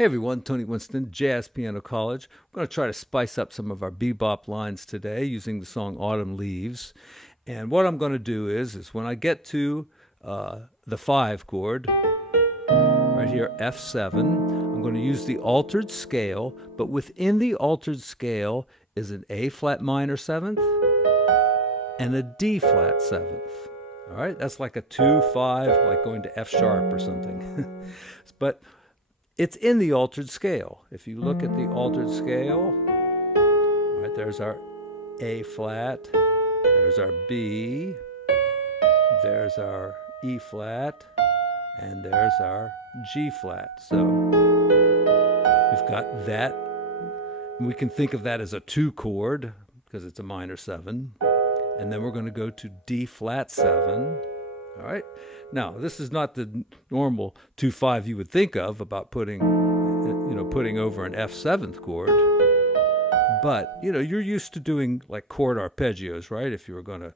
Hey everyone, Tony Winston, Jazz Piano College. We're going to try to spice up some of our bebop lines today using the song Autumn Leaves. And what I'm going to do is when I get to the 5 chord, right here, F7, I'm going to use the altered scale, but within the altered scale is an A flat minor 7th and a D flat 7th. All right, that's like a 2-5, like going to F sharp or something. But it's in the altered scale. If you look at the altered scale, right, there's our A flat, there's our B, there's our E flat, and there's our G flat. So we've got that. We can think of that as a 2 chord because it's a minor 7. And then we're going to go to D flat 7. All right. Now, this is not the normal 2-5 you would think of about putting over an F7th chord. But, you're used to doing like chord arpeggios, right? If you were going to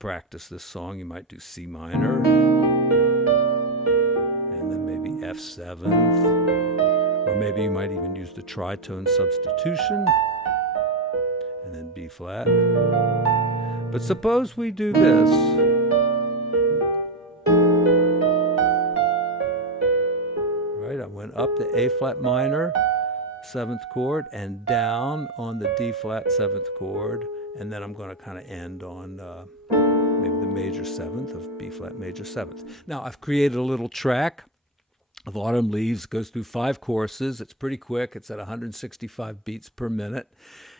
practice this song, you might do C minor, and then maybe F7th, or maybe you might even use the tritone substitution, and then B flat. But suppose we do this. Right, I went up the A flat minor 7th chord and down on the D flat 7th chord, and then I'm going to kind of end on maybe the major 7th of B flat major 7th. Now I've created a little track of Autumn Leaves. It goes through 5 courses. It's pretty quick. It's at 165 beats per minute.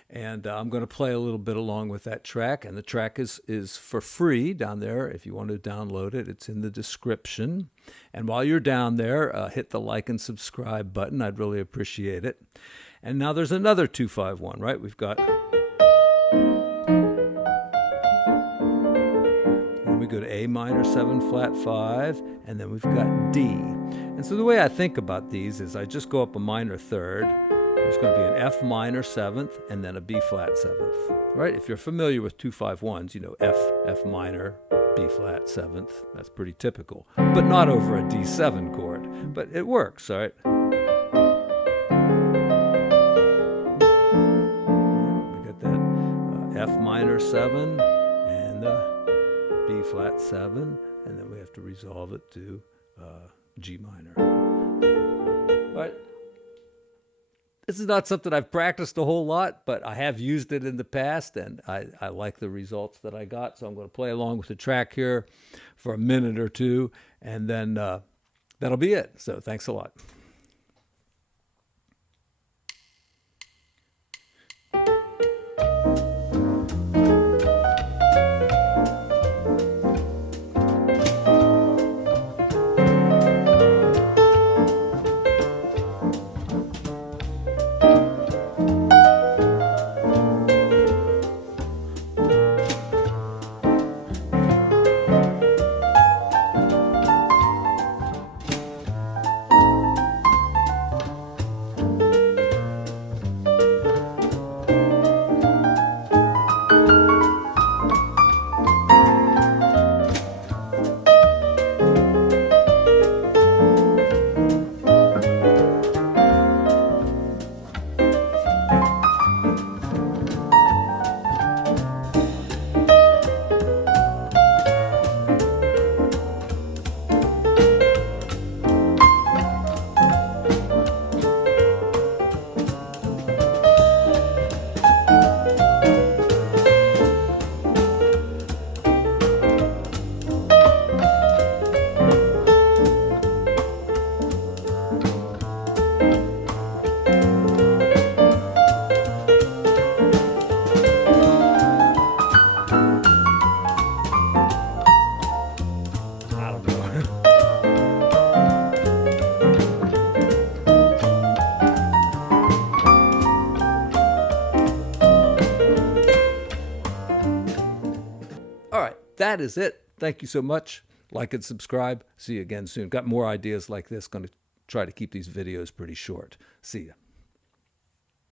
And I'm going to play a little bit along with that track. And the track is for free down there. If you want to download it, it's in the description. And while you're down there, hit the like and subscribe button. I'd really appreciate it. And now there's another 2-5-1, right? We've got... And we go to A minor 7 flat 5, and then we've got D. And so the way I think about these is I just go up a minor 3rd. There's going to be an F minor 7th and then a B flat 7th, right? If you're familiar with 2-5-1s, F minor, B flat 7th. That's pretty typical, but not over a D7 chord. But it works, all right? We got that F minor 7 and B flat 7, and then we have to resolve it to G minor. All right. This is not something I've practiced a whole lot, but I have used it in the past, and I like the results that I got. So I'm going to play along with the track here for a minute or two, and then that'll be it. So thanks a lot. All right, that is it. Thank you so much. Like and subscribe. See you again soon. Got more ideas like this. Going to try to keep these videos pretty short. See ya.